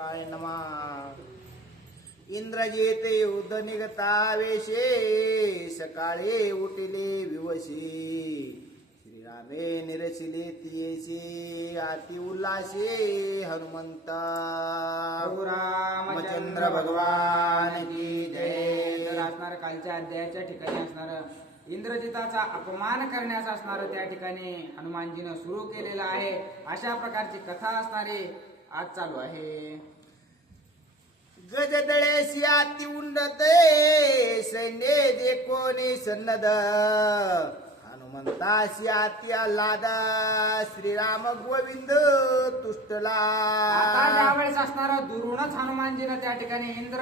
महादेवाय नमः. इंद्रजित युद्ध निघता वेशे सकाळी उठले विवशी. श्रीरामे निरसिले तियेसे अति उल्लासे हनुमंता. रामचंद्र भगवान की जय. तर असणार कालच्या अध्यायाच्या ठिकाणी असणार इंद्रजिताचा अपमान करण्याचा असणार त्या ठिकाणी हनुमानजीनं सुरू केलेला आहे. अशा प्रकारची कथा असणारी आज चालू आहे. गजदळेशी अति उन्नते सैन्य जे कोणी सन्नद. हनुमंताशी अति आल्हाद श्रीराम गोविंद तुष्टला. आता ज्यावेळेस असणारा दुरूनच हनुमानजीनं त्या ठिकाणी इंद्र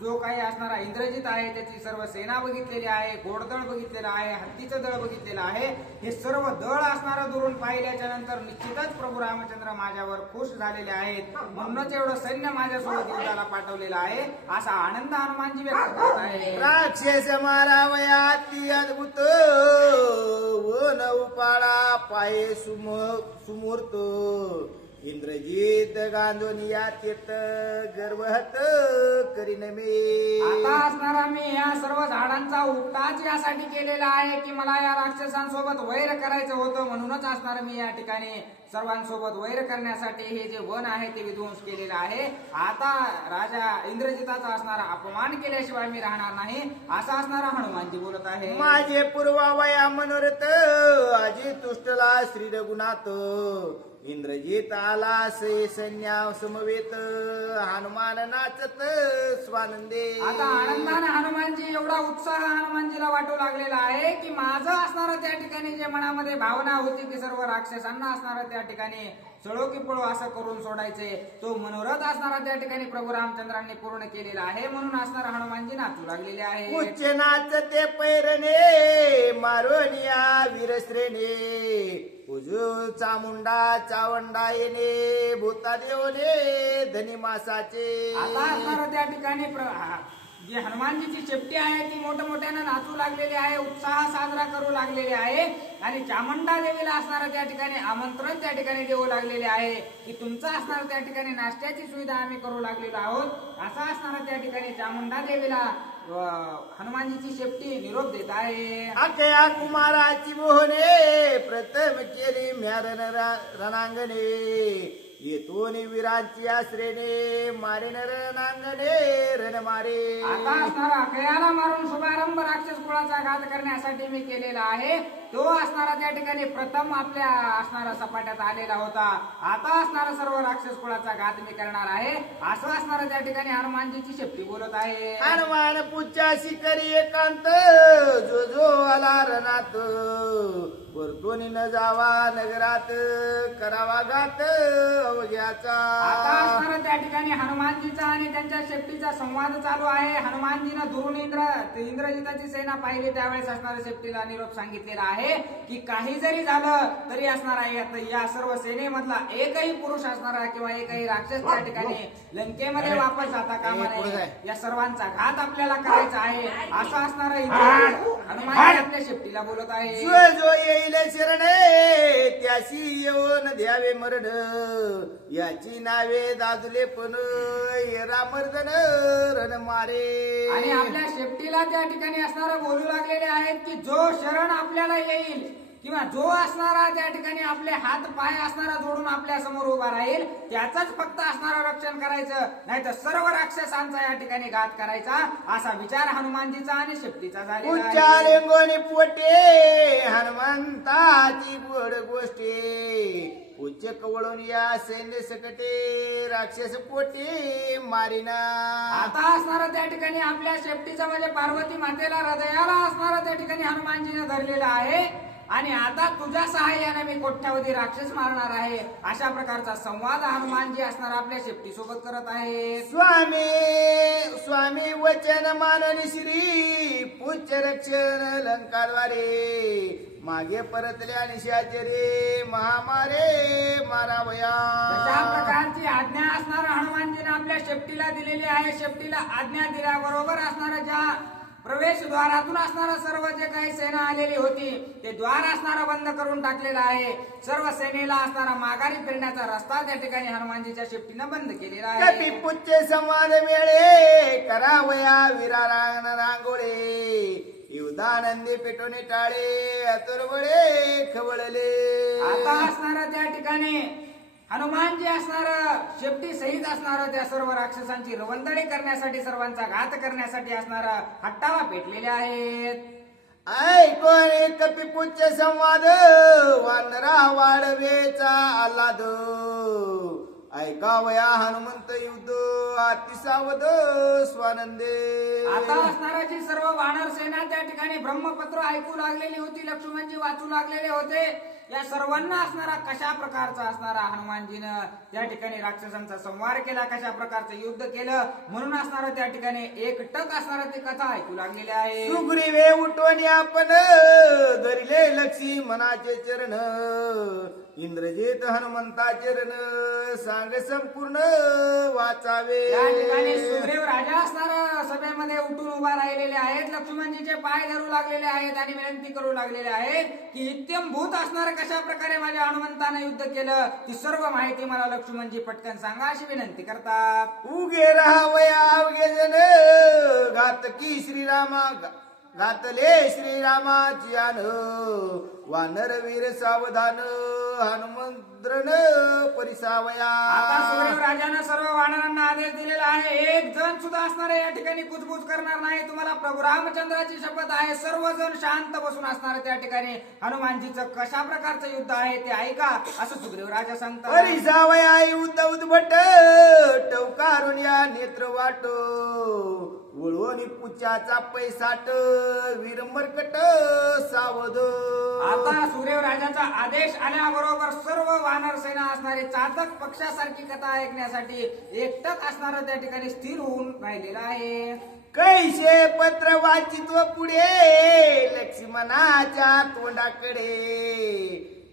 जो काही असणारा इंद्रजित आहे त्याची सर्व सेना बघितलेली आहे, घोडदळ बघितलेलं आहे, हत्तीचं दळ बघितलेलं आहे. हे सर्व दळ असणारं दुरून पाहिल्याच्या नंतर निश्चितच प्रभू रामचंद्र माझ्यावर खुश झालेले आहेत, म्हणूनच एवढं सैन्य माझ्यासोबत युद्धाला पाठवलेलं आहे असा आनंद हनुमानजी व्यक्त करत आहे. राक्षस मारावया अति अद्भुत वन उपाळा पाये सुमूर्त. इंद्रजित गांजोनिया तीर्थ गर्वहत करीन मी. आता असणारा मी या सर्व झाडांचा उपटाच यासाठी केलेला आहे की मला या राक्षसांसोबत वैर करायचं होतं, म्हणूनच असणार मी या ठिकाणी सर्वांसोबत वैर करण्यासाठी हे जे वन आहे ते विध्वंस केलेलं आहे. आता राजा इंद्रजिताचा असणारा अपमान केल्याशिवाय मी राहणार नाही असा असणारा हनुमानजी बोलत आहे. माझे पूर्वावया मनोरथ आजी तुष्टला श्री रघुनाथ. इंद्रजित आला से सैन्या समवेत हनुमान नाचत स्वानंदे. आता आनंदाने हनुमानजी एवढा उत्साह हनुमानजीला वाटू लागलेला आहे की माझं असणारं त्या ठिकाणी जे मनामध्ये भावना होती की सर्व राक्षसांना असणारं त्या ठिकाणी चळो की पळो असं करून सोडायचे, तो मनोरथ असणारा त्या ठिकाणी प्रभू रामचंद्रांनी पूर्ण केलेला आहे. म्हणून असणारा हनुमानजी नाचू लागलेले आहे. उच्च नाचते पैरणे मारोनिया वीरश्रेणे. उजू चामुंडा चावंडा येणे भूता देवने धनी मासाचे. आता असणारं त्या ठिकाणी जी हनुमानजीची शेपटी आहे ती मोठमोठ्यानं नाचू लागलेली आहे, उत्साह साजरा करू लागलेले आहे. आणि चामुंडा देवीला असणारं त्या ठिकाणी आमंत्रण त्या ठिकाणी देऊ लागलेले आहे की तुमचं असणार त्या ठिकाणी नाश्त्याची सुविधा आम्ही करू लागलेलो आहोत. असा असणारा त्या ठिकाणी चामुंडा देवीला हनुमानजीची शेपटी निरोप देत आहे. अकया कुमाराची मोहने प्रथम केली म्यारण रणांगणे. येतून वीरांची आश्रेने मारेन रणांगणे रण मारे. आता असणारा अकयाला मारून शुभारंभ राक्षस कुळाचा घात करण्यासाठी मी केलेला आहे. तो असणारा त्या ठिकाणी प्रथम आपल्या असणारा सपाट्यात आलेला होता. आता असणारा सर्व राक्षस कुळाचा घात मी करणार आहे असं असणारा त्या ठिकाणी हनुमानजीची शेपटी बोलत आहे. हनुमान पुच्छाशी करी एकांत जो जो आला रणात. वरतोनी न जावा नगरात करावा घात अवघ्याचा. आता असणारा त्या ठिकाणी हनुमानजीचा आणि त्यांच्या शेपटीचा संवाद चालू आहे. हनुमानजीनं दुरून इंद्रजिताची सेना पाहिली त्यावेळेस असणाऱ्या शेपटीला निरोप सांगितलेला आहे की काही जरी झालं तरी असणारा या सर्व सेनेमधला एकही पुरुष असणारा किंवा एकही राक्षस त्या ठिकाणी लंकेमध्ये वापस जाता कामा नये. या सर्वांचा घात आपल्याला करायचा आहे असं असणारा हनुमान आपल्या शेपटीला बोलत आहे. जो येईल शरणे त्याशी येऊन द्यावे मरण. याची नावे दादले पण रामर्दन रण मारे. आणि आपल्या शेपटीला त्या ठिकाणी असणारा बोलू लागलेले आहेत की जो शरण आपल्याला येईल किंवा जो असणारा त्या ठिकाणी आपले हात पाय असणारा जोडून आपल्या समोर उभा राहील त्याचंच फक्त असणारं रक्षण करायचं, नाही तर सर्व राक्षसांचा या ठिकाणी घात करायचा असा विचार हनुमानजीचा आणि शेपटीचा झालेला आहे. उच्चारे पोटे हनुमंताची गोड गोष्टी. उच्च कवळून या सैन्य सकटे राक्षस पोटे मारिना. आता असणारा त्या ठिकाणी आपल्या शेपटीचा म्हणजे पार्वती मातेला हृदयाला असणारा त्या ठिकाणी हनुमानजीने धरलेला आहे. आणि आता तुझ्या सहाय्याने मी कोट्यावधी राक्षस मारणार आहे अशा प्रकारचा संवाद हनुमानजी असणार आपल्या शेपटी सोबत करत आहे. स्वामी स्वामी वचन माननी श्री पुच्छ रक्षण लंकाद्वारे. मागे परतल्या निशाचे रे महामारे मारावया. तशा प्रकारची आज्ञा असणारा हनुमानजीने आपल्या शेपटीला दिलेली आहे. शेपटीला आज्ञा दिल्याबरोबर असणाऱ्या ज्या प्रवेशद्वारातून असणारा सर्व जे काही सेना आलेली होती ते द्वार असणारा बंद करून टाकलेला आहे. सर्व सेनेला असणारा माघारी फिरण्याचा रस्ता त्या ठिकाणी हनुमानजीच्या शेपटीनं बंद केलेला आहे. कपिपुच्चे संवाद मेळे करावया विरा रांगोळे युधानंदी पेटोने टाळे अतुर्वळे खवळले. आता असणारा त्या ठिकाणी हनुमानजी असणार शेपटी सहित असणार त्या सर्व राक्षसांची रवंदळी करण्यासाठी सर्वांचा घात करण्यासाठी असणार हट्टावा पेटलेले आहेत. ऐकोन कपिपुच्चे संवाद वानरा वाढवेचा आल्हाद ऐकावया हनुमंत युद्ध अतिसावध स्वानंदे. आता असणारा जी सर्व वानर सेना त्या ठिकाणी ब्रह्मपत्र ऐकू लागलेली होती, लक्ष्मणजी वाचू लागलेले होते, या सर्वांना असणारा कशा प्रकारचा असणारा हनुमानजीनं त्या ठिकाणी राक्षसांचा संहार केला, कशा प्रकारचं युद्ध केलं म्हणून असणारा त्या ठिकाणी एकटक असणारा ती कथा ऐकू लागलेली आहे. सुग्रीवे उठवणी आपण धरिले लक्षी मनाचे चरण इंद्रजित हनुमंता चरण सांग संपूर्ण वाचावे. त्या ठिकाणी सुग्रीव राजा असणार सभेमध्ये उठून उभा राहिलेले आहेत, लक्ष्मणजीचे पाय धरू लागलेले आहेत आणि विनंती करू लागलेले आहेत की इत्यंभूत असणार कशा प्रकारे माझ्या हनुमंतानं युद्ध केलं ती सर्व माहिती मला लक्ष्मणजी पटकन सांगा अशी विनंती करतात. उगे राहावया अवघे जन घातकी श्रीरामा घातले श्रीरामाची आन वानर वीर सावधान हनुमंद्रन परिसावया. आता सुग्रीव राजानं सर्व वानरांना आदेश दिलेला आहे, एक जण सुद्धा असणारे या ठिकाणी कुजबुज करणार नाही. तुम्हाला प्रभू रामचंद्राची शपथ आहे, सर्वजण शांत बसून असणार त्या ठिकाणी हनुमानजीचं कशा प्रकारचं युद्ध आहे ते ऐका असं सुग्रीव राजा सांगतात. परिसावया युद्ध उद्भट टवकारून या नेत्र वाट उळवणी पुच्याचा पैसाट वीर मरकट सावध. आता सुग्रीव राजाचा आदेश आल्याबरोबर सर्व वानर सेना असणारी चातक पक्षासारखी कथा ऐकण्यासाठी एकटक असणार त्या ठिकाणी स्थिर होऊन राहिलेला आहे. कैसे पत्र वाचित्व पुढे लक्ष्मणाच्या तोंडाकडे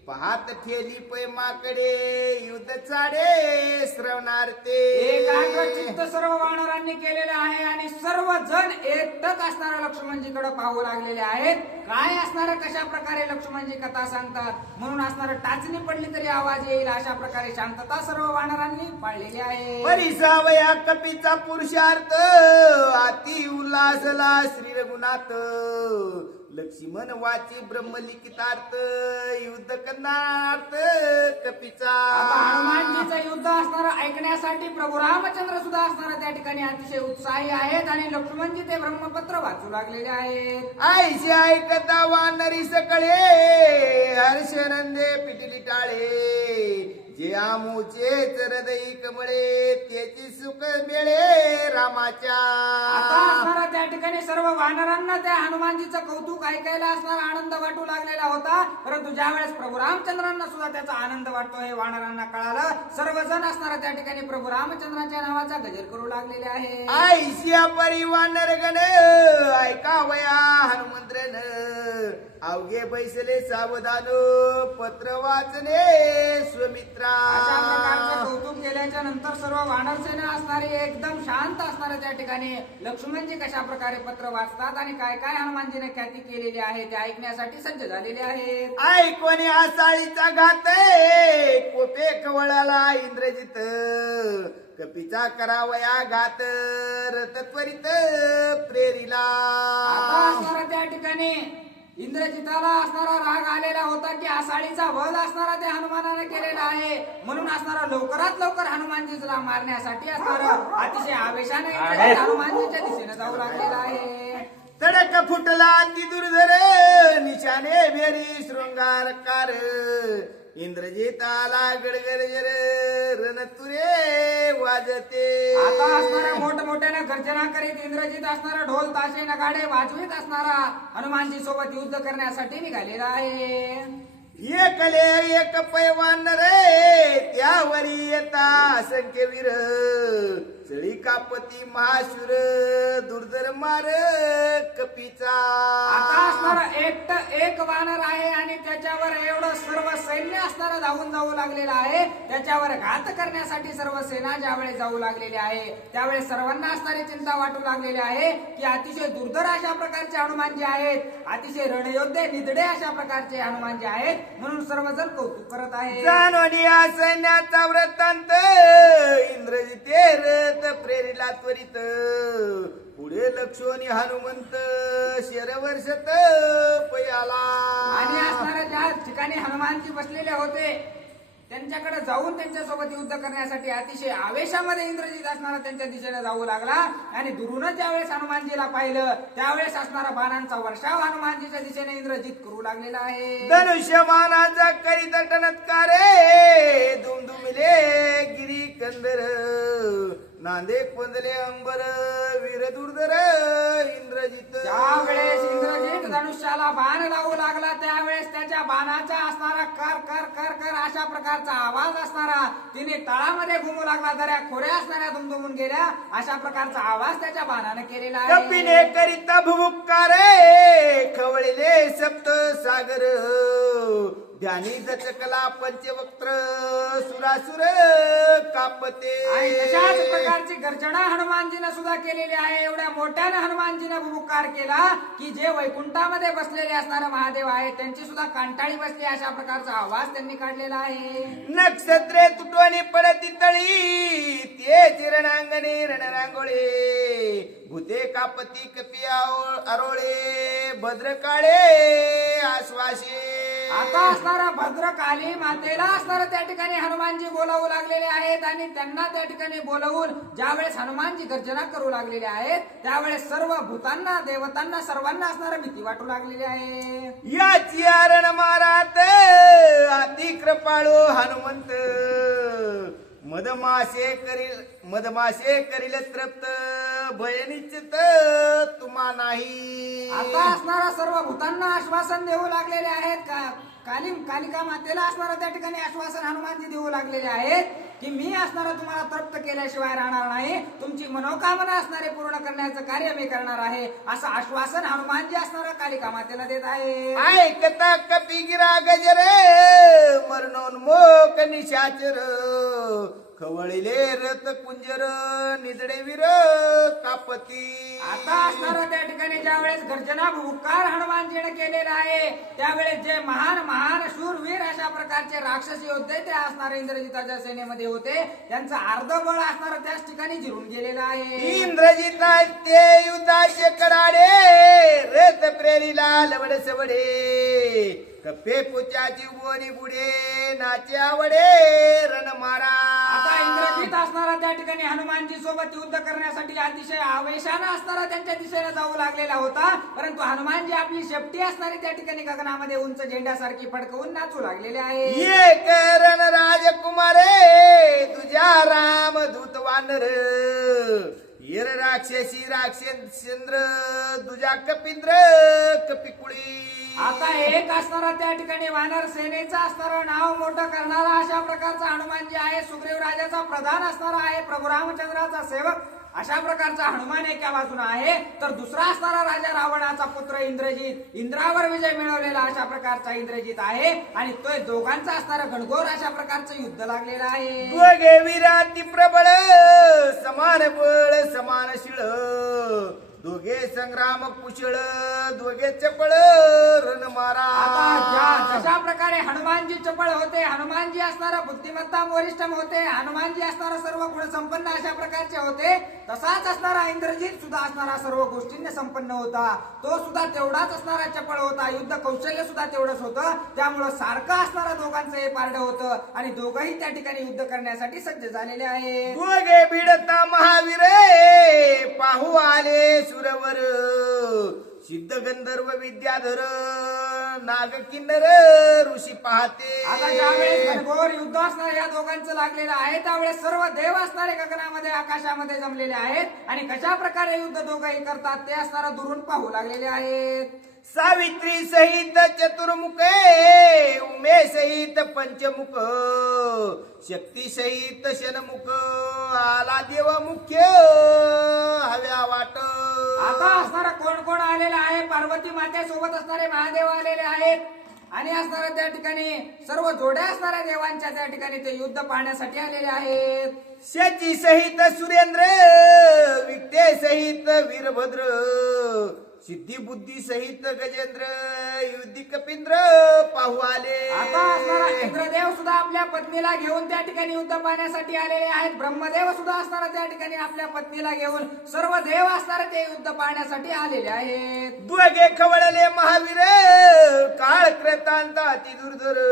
पाहत ठेली पैमाकडे युद्ध चाडे श्रवणार ते. एकाग्र चित्त सर्व वानरांनी केलेले आहे आणि सर्व जण एकटक असणाऱ्या लक्ष्मणजीकडे पाहू लागलेले आहेत. काय असणार कशा प्रकारे लक्ष्मणजी कथा सांगतात म्हणून असणार टाचणी पडली तरी आवाज येईल अशा प्रकारे शांतता सर्व वानरांनी पाळलेली आहे. परिसावया कपीचा पुरुषार्थ अति उल्हासला श्री रघुनाथ लक्ष्मण वाची ब्रह्मलिखितार्थ युद्ध करणार्थ कपीचा. आता हनुमानजीचं युद्ध असणार ऐकण्यासाठी प्रभू रामचंद्र सुद्धा असणार त्या ठिकाणी अतिशय उत्साही आहेत आणि लक्ष्मणजी ते ब्रह्मपत्र वाचू लागलेले आहेत. आईशी ऐकता वानरी सकळे हर्षनंदे पिटली टाळे जे आमूचे हृदयी कमळे त्याची सुख मिळे रामाच्या. आता असणारा त्या ठिकाणी सर्व वानरांना त्या हनुमानजीचं कौतुक ऐकायला असणारा आनंद वाटू लागलेला होता, परंतु ज्या वेळेस प्रभू रामचंद्रांना सुद्धा त्याचा आनंद वाटतो हे वानरांना कळालं. सर्वजण असणारा त्या ठिकाणी प्रभू रामचंद्राच्या नावाचा गजर करू लागलेले आहे. आईशिया परिवानर गण ऐकावया हनुमंत्रन अवघे बैसले सावधान पत्र वाचने स्वमित्रा. अशा प्रकारचं कौतुक केल्याच्या नंतर सर्व वानर सेना असणारी एकदम शांत असणाऱ्या त्या ठिकाणी लक्ष्मणजी कशा प्रकारे पत्र वाचतात आणि काय काय हनुमानजीने ख्याती केलेली आहे ते ऐकण्यासाठी सज्ज झालेले आहेत. ऐकोणी आसाळीचा घात कोपे कवळाला इंद्रजित कपीचा करावया घात रथ त्वरित प्रेरिला. आता असणारा त्या ठिकाणी इंद्रजिताला असणारा राग आलेला होता की आसाळीचा वध असणारा त्या हनुमानाने केलेला आहे म्हणून असणारा लवकरात लवकर हनुमानजीला मारण्यासाठी असणारा अतिशय आवेशाने इंद्रजित हनुमानजीच्या दिशेने जाऊ लागलेला आहे. तडक फुटला अति दुर्धर निशाने भेरी शृंगारकार इंद्रजित आला गडगडजर रणतुरे वाजते. आता असणारा मोठमोठ्याने गर्जना करीत इंद्रजित असणारा ढोल ताशे नगाडे वाजवीत असणारा हनुमानजी सोबत युद्ध करण्यासाठी निघालेला आहे. एकले एक पैवान रे त्यावरी येता असंख्य वीर चळी कापती महाशूर दुर्धर मार कपीचा. आता असणारा एक वानर आहे आणि त्याच्यावर एवढं सर्व सैन्य असणारा धावून जाऊ लागलेलं आहे. त्याच्यावर घात करण्यासाठी सर्व सेना ज्यावेळेस जाऊ लागलेली आहे त्यावेळेस सर्वांना असणारी चिंता वाटू लागलेली आहे की अतिशय दुर्धर अशा प्रकारचे हनुमानजी आहेत, अतिशय रणयोद्धे निधडे अशा प्रकारचे हनुमानजी आहेत, म्हणून सर्वजण कौतुक करत आहे. जाणवणी या सैन्याचा वृत्तांत इंद्रजिते रथ प्रेरिला त्वरित पुढे लक्ष्मणी हनुमंत शरवर्षत पयाला. आणि असणाऱ्या ज्या ठिकाणी हनुमानजी बसलेले होते त्यांच्याकडे जाऊन त्यांच्यासोबत युद्ध करण्यासाठी अतिशय आवेशामध्ये इंद्रजित असणारा त्यांच्या दिशेने जाऊ लागला आणि दुरूनच ज्यावेळेस हनुमानजीला पाहिलं त्यावेळेस असणारा बाणांचा वर्षाव हनुमानजीच्या दिशेने इंद्रजित करू लागलेला आहे. धनुष्यमानाचा करीत टणत्कार दुमदुमिले गिरी कंदर नांदे कोंदले अंबर वीर दुर्धर इंद्रजित. ज्यावेळेस इंद्रजित धनुष्याला बाण लावू लागला त्यावेळेस त्याच्या बाणाचा असणारा कर कर कर कर अशा प्रकारचा आवाज असणारा तिने तळामध्ये घुमू लागला, दऱ्या खोऱ्या असणाऱ्या दुमदुमून गेल्या अशा प्रकारचा आवाज त्याच्या बाणाने केलेला आहे. कपिने करिता भुमुक्कार खवळले सप्त सागर ध्यानी दचकला पंचवक्त्र सुरासुर कापते. आणि तशाच प्रकारची गर्जना हनुमानजीने सुद्धा केलेली आहे. एवढ्या मोठ्याने हनुमानजीने भुमुक्कार केला की जे वैकुंठामध्ये बसलेले असणारे महादेव आहेत त्यांची सुद्धा कांटाळी बसली अशा प्रकारचा आवाज त्यांनी काढलेला आहे. नक्षत्रे तुटवणी पडती तळी ते चिरणांगणे रणरांगोळे भूते कापती कपी अरोळे भद्रकाळे आश्वासे. आता असणारा भद्रकाली मातेला असणारा त्या ठिकाणी हनुमानजी बोलावू लागलेले आहेत आणि त्यांना त्या ठिकाणी बोलवून ज्यावेळेस हनुमानजी गर्जना करू लागलेले आहेत त्यावेळेस सर्व भूतांना देवतांना सर्वांना असणारा भीती वाटू लागलेली आहे. याची आरण मारात अति कृपाळू हनुमंत मदमाशे करील तृप्त भय निश्चित तुम्हा नाही. आता असणारा सर्व भूतांना आश्वासन देऊ लागलेले आहेत का कालिका मातेला असणारा त्या ठिकाणी आश्वासन हनुमानजी देऊ लागलेले आहेत की मी असणारा तुम्हाला तृप्त केल्याशिवाय राहणार नाही, तुमची मनोकामना असणारे पूर्ण करण्याचं कार्य मी करणार आहे असं आश्वासन हनुमानजी असणारा कालिका मातेला देत आहे. ऐकता कपिगिरा गजर मरणोन्मोक निशाचर खवळले रथ कुंजर निजडे वीर कापती. आता असणारा त्या ठिकाणी ज्यावेळेस गर्जना भुकार हनुमानजीने केलेला आहे त्यावेळेस जे महान महान शूरवीर अशा प्रकारचे राक्षसी योद्धे ते असणारे इंद्रजिताच्या सेनेमध्ये होते त्यांचं अर्धबळ असणारं त्याच ठिकाणी जिरून गेलेलं आहे. इंद्रजिताचे युद्धाचे कडाडे रथ प्रेरीला लवड सवडे कप्पे पुचाची बोनी बुडे नाचे आवडे रण मारा. आता इंद्रजित असणारा त्या ठिकाणी हनुमानजी सोबत युद्ध करण्यासाठी अतिशय आवेशानं असणारा त्यांच्या दिशेने जाऊ लागलेला होता, परंतु हनुमानजी आपली शेपटी असणारी त्या ठिकाणी गगनामध्ये उंच झेंड्यासारखी फडकवून नाचू लागलेले आहे. ये करण राजकुमारे तुझ्या राम दूत वानर येर राक्षसी राक्षसेंद्र तुझ्या कपिंद्र कपिकुळी. आता एक असणारा त्या ठिकाणी वानर सेनेचं असणारं नाव मोठं करणारा अशा प्रकारचा हनुमानजी आहे. सुग्रीव राजाचा प्रधान असणारा आहे, प्रभू रामचंद्राचा सेवक अशा प्रकारचा हनुमान एका बाजूला आहे, तर दुसरा असणारा राजा रावणाचा पुत्र इंद्रजित इंद्रावर विजय मिळवलेला अशा प्रकारचा इंद्रजित आहे आणि तो दोघांचा असणारा घनघोर अशा प्रकारचं युद्ध लागलेलं आहे. दोघे वीराती प्रबळ समान बळ समान शिळ दोघे संग्राम कुशळ दोघे चपळ रण मारा. आता जशा प्रकारे हनुमानजी चपळ होते, हनुमानजी असणारा बुद्धिमत्ता वरिष्ठ होते, हनुमानजी असणारा सर्व गुण संपन्न अशा प्रकारचे होते, तसाच असणारा इंद्रजित सुद्धा असणारा सर्व गोष्टींनी संपन्न होता. तो सुद्धा तेवढाच असणारा चपळ होता, युद्ध कौशल्य सुद्धा तेवढंच होतं, त्यामुळं सारखं असणारा दोघांचं हे पारडं होतं आणि दोघंही त्या ठिकाणी युद्ध करण्यासाठी सज्ज झालेले आहे. दोघे भिडता महावीर पाहू आले सुरवर सिद्ध गंधर्व विद्याधर नाग किन्नर ऋषी पाहते. आता ज्यावेळेस घनघोर युद्ध असणारे या दोघांचं लागलेलं आहे त्यावेळेस सर्व देव असणारे गगनामध्ये आकाशामध्ये जमलेले आहेत आणि कशा प्रकारे युद्ध दोघंही करतात ते असणारा दुरून पाहू लागलेले आहेत. सावित्री सहित चतुर्मुख उमे सहित पंचमुख शक्ती सहित शनमुख आला देव मुख्य हव्या वाट. आता असणारा कोण कोण आलेला आहे? पार्वती मातेसोबत असणारे महादेव आलेले आहेत आणि असणाऱ्या त्या ठिकाणी सर्व जोड्या असणाऱ्या देवांच्या त्या ठिकाणी ते युद्ध पाहण्यासाठी आलेले आहेत. शची सहित सुरेंद्र विद्ये सहित वीरभद्र सिद्धी बुद्धी सहित गजेंद्र युद्धी कपिंद्र पाहू आले. आता असणारा इंद्रदेव सुद्धा आपल्या पत्नीला घेऊन त्या ठिकाणी युद्ध पाहण्यासाठी आलेले आहेत. ब्रह्मदेव सुद्धा असणारा त्या ठिकाणी आपल्या पत्नीला घेऊन सर्व देव असणारे ते युद्ध पाहण्यासाठी आलेले आहेत. दुर्गे खवळले महावीर काळ कृतांत अति दुर्धर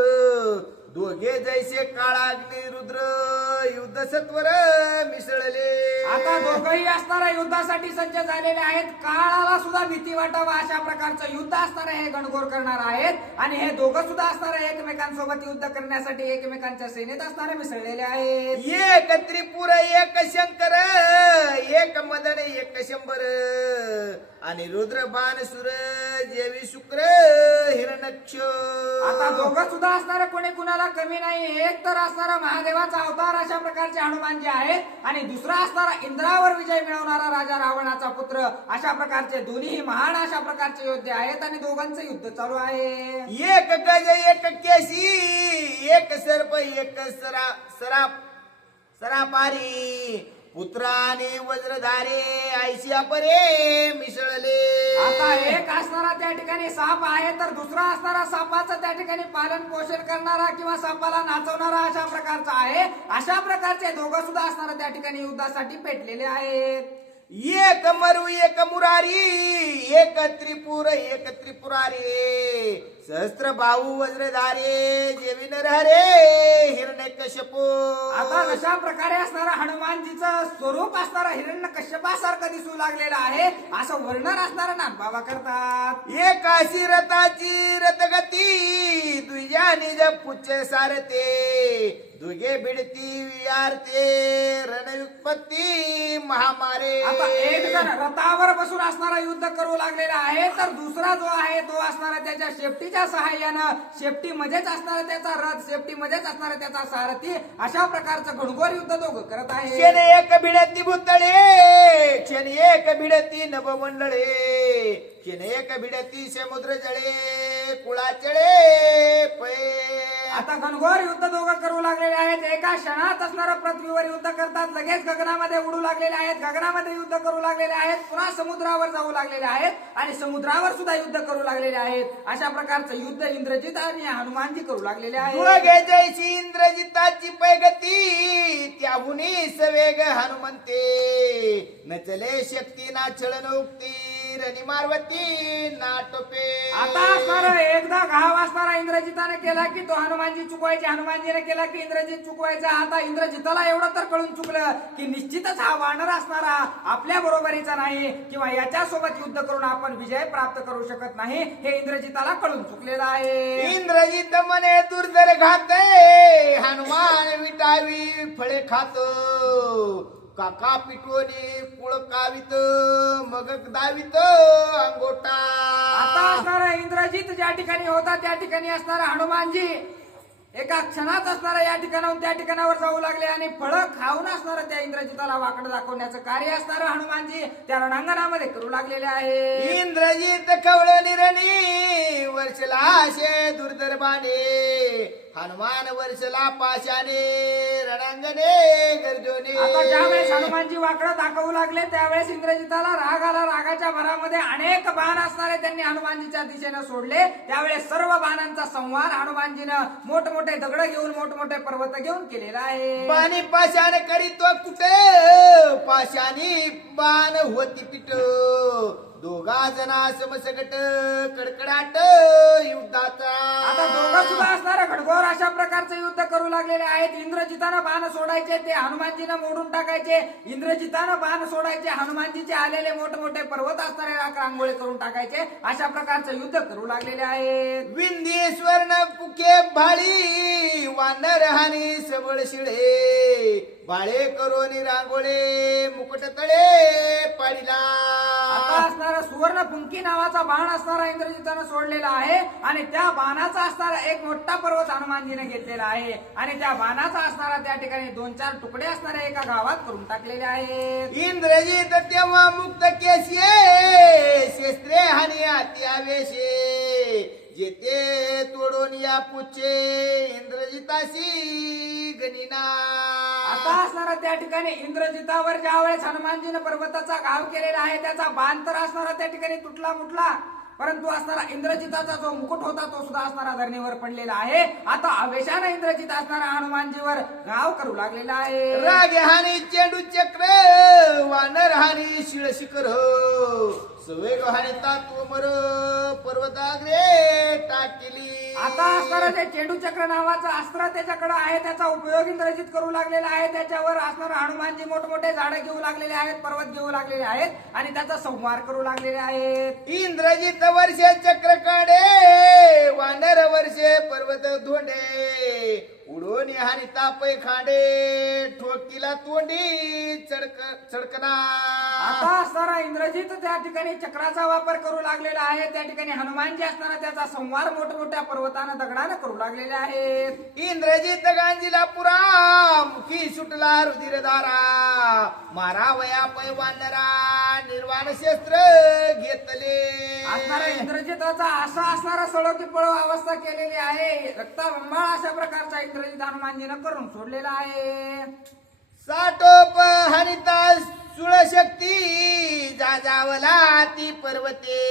दोघे जैसे काळाग्नी रुद्र युद्ध सत्वर मिसळले. आता दोघंही असणाऱ्या युद्धासाठी सज्ज झालेले आहेत. काळाला सुद्धा भीती वाटावा अशा प्रकारचं युद्ध असणारे हे गणगोर करणार आहेत आणि हे दोघं सुद्धा असणारे एकमेकांसोबत युद्ध करण्यासाठी एकमेकांच्या सेनेत असणारे मिसळलेले आहेत. एक त्रिपुर एक शंकर एक मदन एक शंभर आणि रुद्र बाण सुर जेवी शुक्र हिरण्यक्ष. आता दोघं सुद्धा असणारे कोणी कुणाला कमी नाही. एक तर असणारा महादेवाचा अवतार अशा प्रकारचे हनुमान जे आहेत आणि दुसरा असणारा इंद्रावर विजय मिळवणारा राजा रावणाचा पुत्र अशा प्रकारचे दोन्ही महान अशा प्रकारचे योद्धे आहेत आणि दोघांचं युद्ध चालू आहे. एक गज एक केशी एक सर्प एक सरापारी पुत्र आणि वज्रधारे ऐशिया परे मिसळले. आता एक असणारा त्या ठिकाणी साप आहे तर दुसरा असणारा सापाचं त्या ठिकाणी पालन पोषण करणारा किंवा सापाला नाचवणारा अशा प्रकारचा आहे. अशा प्रकारचे दोघं सुद्धा असणारा त्या ठिकाणी युद्धासाठी पेटलेले आहेत. एक मरु एक मुरारी एक त्रिपुर एक त्रिपुरारी सहस्त्र बाहू वज्रधारे जेवी नरहरे हिरण्यकश्यप. आता अशा प्रकारे असणारा हनुमानजीचं स्वरूप असणारा हिरण्यकश्यपासारखं दिसू लागलेलं आहे असं वर्णन असणारा नाथबाबा करतात. एकाशी रथाची रथगती दुजा निज पुच्छ सारते दुगे भिडती विहारते रणविपत्ती महामारे. आता एक जण रथावर बसून असणारा युद्ध करू लागलेला आहे तर दुसरा जो आहे तो असणारा त्याच्या शेपटीच्या सहाय्यानं शेपटीमध्येच असणारा त्याचा रथ शेपटीमध्येच असणारा त्याचा सारथी अशा प्रकारचं घोडघोर युद्ध दोघं करत आहे. क्षण एक भिडती भूतळे क्षण एक भिडती नभमंडळे क्षण एक भिडती समुद्र जळे कुळाचळे पै. आता घनघोर युद्ध दोघं करू लागलेले आहेत. एका क्षणात असणारं पृथ्वीवर युद्ध करतात लगेच गगनामध्ये उडू लागलेले आहेत गगनामध्ये युद्ध करू लागलेले आहेत पुन्हा समुद्रावर जाऊ लागलेले आहेत आणि समुद्रावर सुद्धा युद्ध करू लागलेले आहेत. अशा प्रकारचं युद्ध इंद्रजित आणि हनुमानजी करू लागलेले आहेत. दुर्गे जैसी इंद्रजिताची पैगती त्याहुनी सवेग हनुमंते नचले शक्ती ना छळन उक्ती रणी मारवती नाटोपे. आता असणारा एकदा घाव असणारा इंद्रजिताने केला की तो हनुमानजी चुकवायचे हनुमानजीने केला की इंद्रजित चुकवायचा. आता इंद्रजिताला एवढं तर कळून चुकलं की निश्चितच हा वानर असणारा आपल्या बरोबरीचा नाही किंवा याच्यासोबत युद्ध करून आपण विजय प्राप्त करू शकत नाही हे इंद्रजिताला कळून चुकलेलं आहे. इंद्रजित मने दुर्धर घाते हनुमान विटावी फळे खात काका पिटवणी कुळ कावित मग दावित अंगोटा. आता असणारा इंद्रजित ज्या ठिकाणी होता त्या ठिकाणी असणारा हनुमानजी एका क्षणात असणारा या ठिकाणाहून त्या ठिकाणावर जाऊ लागले आणि फळं खाऊन असणारं त्या इंद्रजिताला वाकड दाखवण्याचं कार्य असणारं हनुमानजी त्या रणांगणामध्ये करू लागलेले आहे. इंद्रजित कवळ निरणी वर्षला शे दुर्धर बाणे हनुमान वर्षला पाशाने रणांगणे गर्जोने. आता ज्यावेळेस हनुमानजी वाकडं दाखवू लागले त्यावेळेस इंद्रजिताला राग आला. रागाच्या भरामध्ये अनेक बाण असणारे त्यांनी हनुमानजीच्या दिशेनं सोडले. त्यावेळेस सर्व बाणांचा संहार हनुमानजीनं मोठमोठे दगड घेऊन मोठमोठे पर्वत घेऊन केलेला आहे. बाणी पाशाने करीतो कुठे पाशानी बाण होती पिट दोघा जना समसगट कडकडाट युद्धाचा. आता दोघं सुद्धा असणारे घडघोर अशा प्रकारचं युद्ध करू लागलेले आहेत. इंद्रजितानं बाण सोडायचे ते हनुमानजीनं मोडून टाकायचे. इंद्रजितानं बाण सोडायचे हनुमानजीचे आलेले मोठमोठे पर्वत असणारे रांगोळी करून टाकायचे. अशा प्रकारचं युद्ध करू लागलेले आहेत. विंदी स्वर्ण पुके भाळी वानर हानी सबळ शिळे बाळे करोनी रांगोळे मुकुट तळे पाडिला. आता असणारा सुवर्ण पुंकी नावाचा बाण असणारा इंद्रजितानं सोडलेला आहे आणि त्या बाणाचा असणारा एक मोठा पर्वत हनुमानजीने घेतलेला आहे आणि त्या बाणाचा असणारा त्या ठिकाणी 2-4 तुकडे असणाऱ्या एका गावात करून टाकलेले आहेत. इंद्रजित तेव्हा मुक्त केसिये शस्त्रे हानी अति आवेशे जेते तोडून या पुचे इंद्रजिताशी गणिना. आता असणारा त्या ठिकाणी इंद्रजितावर ज्या वेळेस हनुमानजीने पर्वताचा घाव केलेला आहे त्याचा बाण तर असणारा त्या ठिकाणी तुटला मुटला, परंतु असणारा इंद्रजिताचा जो मुकुट होता तो सुद्धा असणारा धरणीवर पडलेला आहे. आता आवेशाने इंद्रजित असणारा हनुमानजीवर घाव करू लागलेला आहे. राग हानी चेंडू चक्र वानर हानी शिळ शिखर सवेग हानी तात्वमर पर्वताग्रे टाकली. आता असणारं जे चेंडू चक्र नावाचं अस्त्र त्याच्याकडे आहे त्याचा उपयोग इंद्रजित करू लागलेला आहे. त्याच्यावर असणारा हनुमानजी मोठमोठे झाडं घेऊ लागलेले आहेत, पर्वत घेऊ लागलेले आहेत आणि त्याचा संहार करू लागलेले आहेत. इंद्रजित वर्षे चक्र काढे वानर वर्षे पर्वत धोंडे उडून हानी तापय खांडे ठोकीला तोंडी चडकना. आता असणारा इंद्रजित त्या ठिकाणी चक्राचा वापर करू लागलेला आहे. त्या ठिकाणी हनुमानजी असणारा त्याचा संहार मोठमोठ्या पर्वतानं दगडानं करू लागलेले आहेत. इंद्रजित गांजीला पुरा मुखी सुटला रुधिरधारा मारावया पै वानरा निर्वाण शस्त्र घेतले. असणारा इंद्रजिताचा असा असणारा सळो की पळो अवस्था केलेली आहे. रक्ताबंबाळ अशा प्रकारचा इंद्रजित हनुमानजीनं करून सोडलेला आहे. साटोप हरिता सुळशक्ती जाजावला ती पर्वते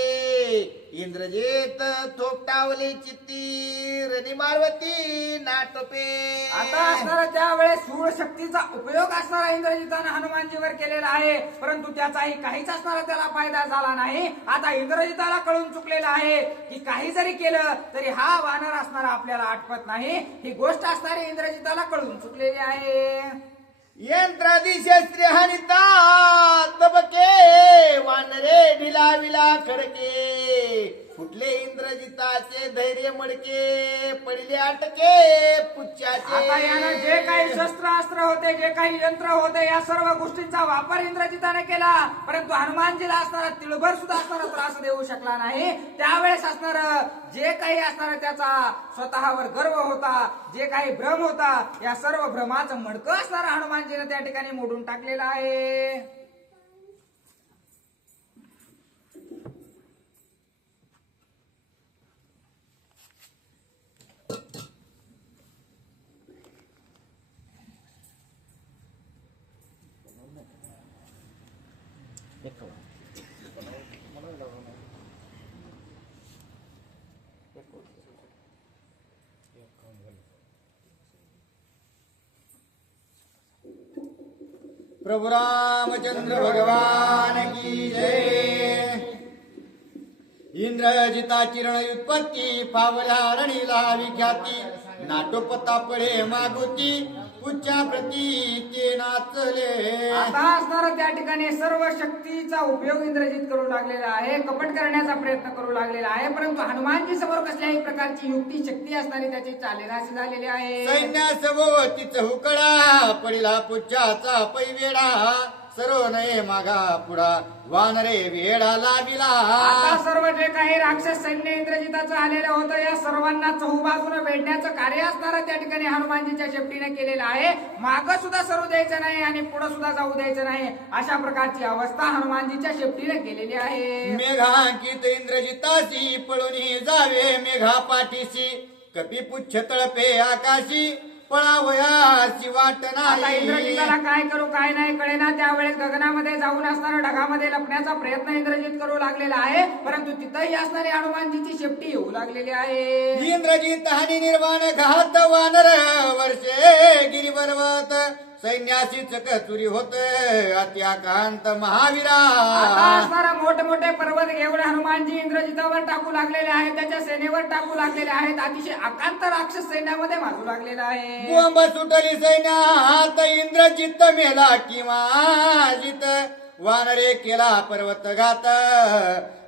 इंद्रजित थोपटावली चित्ती रणी मारवती नाटोपे. आता असणारा त्यावेळेस सूळ शक्तीचा उपयोग असणारा इंद्रजितानं हनुमानजीवर केलेला आहे, परंतु त्याचाही काहीच असणारा त्याला फायदा झाला नाही. आता इंद्रजिताला कळून चुकलेला आहे की काही जरी केलं तरी हा वानर असणारा आपल्याला आटपत नाही. ही गोष्ट असणारी इंद्रजिताला कळून चुकलेली आहे. यंत्रादी शस्त्रे हनिता तबके वानरे ढिलाविला खडके फुटले इंद्रजिताचे धैर्य मडके पडले अटके पुच्छाचे. आता यानं जे काही शस्त्र अस्त्र होते, जे काही यंत्र होते, या सर्व गोष्टींचा वापर इंद्रजिताने केला, परंतु हनुमानजीला असणारा तिळभर सुद्धा असणारा त्रास देऊ शकला नाही. त्यावेळेस असणार जे काही असणार त्याचा स्वतःवर गर्व होता, जे काही भ्रम होता, या सर्व भ्रमाचं मडकं असणारा हनुमानजीने त्या ठिकाणी मोडून टाकलेलं आहे. प्रभु रामचंद्र भगवान की जय. इंद्रजिताची रणयुत्पत्ती पावल्या रणीला विख्याती नाटोपता पळे मागुती पुच्छा प्रती ते नाचले. आता असणारा त्या ठिकाणी सर्व शक्तीचा उपयोग इंद्रजित करू लागलेला आहे, कपट करण्याचा प्रयत्न करू लागलेला आहे, परंतु हनुमानजी समोर कसल्याही प्रकारची युक्ती शक्ती असणारी त्याची चालेनाशी झालेली आहे. सैन्यासभोवतीच हुकडा पडिला पुच्छाचा पैवेडा सर्व नये मागा पुढा वानरे वेडा लाविला. आता सर्व जे काही राक्षस सैन्य इंद्रजिताचं आलेलं होतं या सर्वांना चहूबाजूने वेढण्याचं कार्य असणारं त्या ठिकाणी हनुमानजीच्या शेपटीने केलेलं आहे. मागं सुद्धा सरू द्यायचं नाही आणि पुढे सुद्धा जाऊ द्यायचं नाही, अशा प्रकारची अवस्था हनुमानजीच्या शेपटीने केलेली आहे. मेघांकित इंद्रजितासी पळून जावे मेघा पाठीसी कपी पुच्छ तळपे आकाशी पळावयाची वाट आता नाही. इंद्रजिताला काय करू काय नाही कळेना. त्यावेळेस गगनामध्ये जाऊन असणारा ढगामध्ये लपण्याचा प्रयत्न इंद्रजित करू लागलेला आहे, परंतु तिथंही असणारी हनुमानजीची शेपटी येऊ लागलेली आहे. इंद्रजित हानी निर्वाण घात वानर वर्षे गिरिपर्वत सैन्याशी चकचुरी होत अत्याकांत महावीरा. आता असणारा मोठमोठे पर्वत घेऊन हनुमानजी इंद्रजितावर टाकू लागलेले आहेत, त्याच्या सेनेवर टाकू लागलेले आहेत, अतिशय आकांत राक्षस सैन्यामध्ये माजू लागलेला आहे. बोंब सुटली सैन्यात इंद्रजित मेला किंवा जित वानरे केला पर्वत घात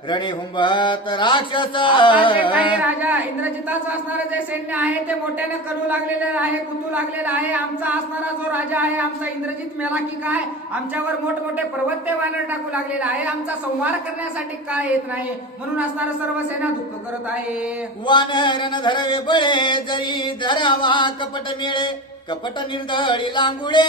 रणी हुंबत राक्षस आता जे काही राजा इंद्रजिताचं असणारं जे सैन्य आहे ते मोठ्याने करू लागलेलं आहे, कुतू लागलेलं आहे. आमचा असणारा जो राजा आहे आमचा इंद्रजित मेला की काय, आमच्यावर मोठमोठे पर्वत ते वानर टाकू लागलेला आहे, आमचा संहार करण्यासाठी काय येत नाही, म्हणून असणारं सर्व सेना दुःख करत आहे. वानर न धरवे बळे जरी धरावा कपट मिळे कपट निर्दळी लांगुळे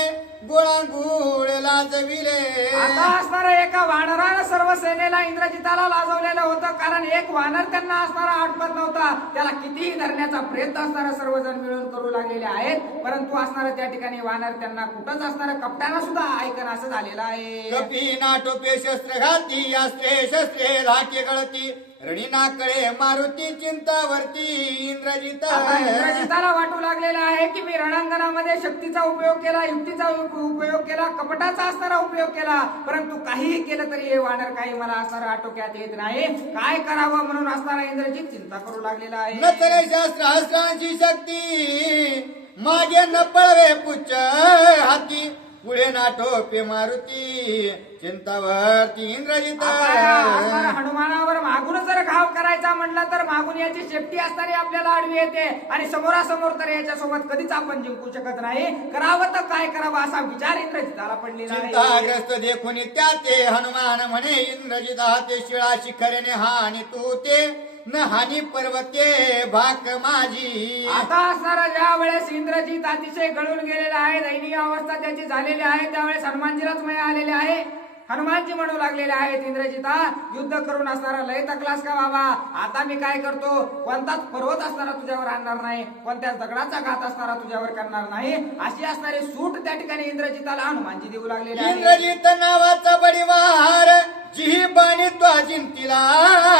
गोळांगुळ लाजविले. आता असणारा एका वानरानं सर्व सेनेला इंद्रजिताला लाजवलेलं होतं, कारण एक वानर त्यांना असणारा आटपत नव्हता. त्याला कितीही धरण्याचा प्रयत्न असणारा सर्वजण मिळून करू लागलेले आहेत, परंतु असणारा त्या ठिकाणी वानर त्यांना कुठंच असणारा कपट्यानं सुद्धा ऐकन असं झालेलं आहे. कपी नाटोपे शस्त्र घाती अस्त्रे शस्त्रे धाके गळती रणी नाकळे मारुती चिंतावरती इंद्रजित. आता इंद्रजिताला वाटू लागलेला आहे की मी रणांगणामध्ये शक्तीचा उपयोग केला, युक्तीचा उपयोग केला, कपटाचा असणारा उपयोग केला, परंतु काहीही केलं तरी हे वानर काही मला असणारा आटोक्यात येत नाही, काय करावं म्हणून असणारा इंद्रजित चिंता करू लागलेला आहे. नचरे शास्त्र अस्त्रांची शक्ती मागे न पळवे पुच्छ हाती पुढे नाटोपे मारुती चिंतावरती इंद्रजित. असणारा हनुमानावर मागून जर घाव करायचा म्हटलं तर मागून याची शेपटी असणारी आपल्याला आडवी येते आणि समोरासमोर तर याच्यासोबत कधीच आपण जिंकू शकत नाही. करावं तर काय करावं असा विचार इंद्रजिताला पडलेला आहे. चिंताग्रस्त देखून त्या ते हनुमान म्हणे इंद्रजिता ते शिळा शिखरेने हानी तू ते न हानी पर्वते भाक माझी. आता असणारा ज्या वेळेस इंद्रजित अतिशय गळून गेलेला आहे, दयनीय अवस्था त्याची झालेली आहे, त्यावेळेस हनुमानजीलाच मया आलेले आहे. हनुमानजी म्हणू लागलेले आहेत इंद्रजिता युद्ध करून असणारा लय तकलास का बाबा, आता मी काय करतो, कोणताच पर्वत असणारा तुझ्यावर आणणार नाही, कोणत्याच दगडाचा घात असणारा तुझ्यावर करणार नाही, अशी असणारी सूट त्या ठिकाणी इंद्रजिताला हनुमानजी देऊ लागलेले आहे. इंद्रजित नावाचा बडीवार जी बाणी त्वाजिंतीला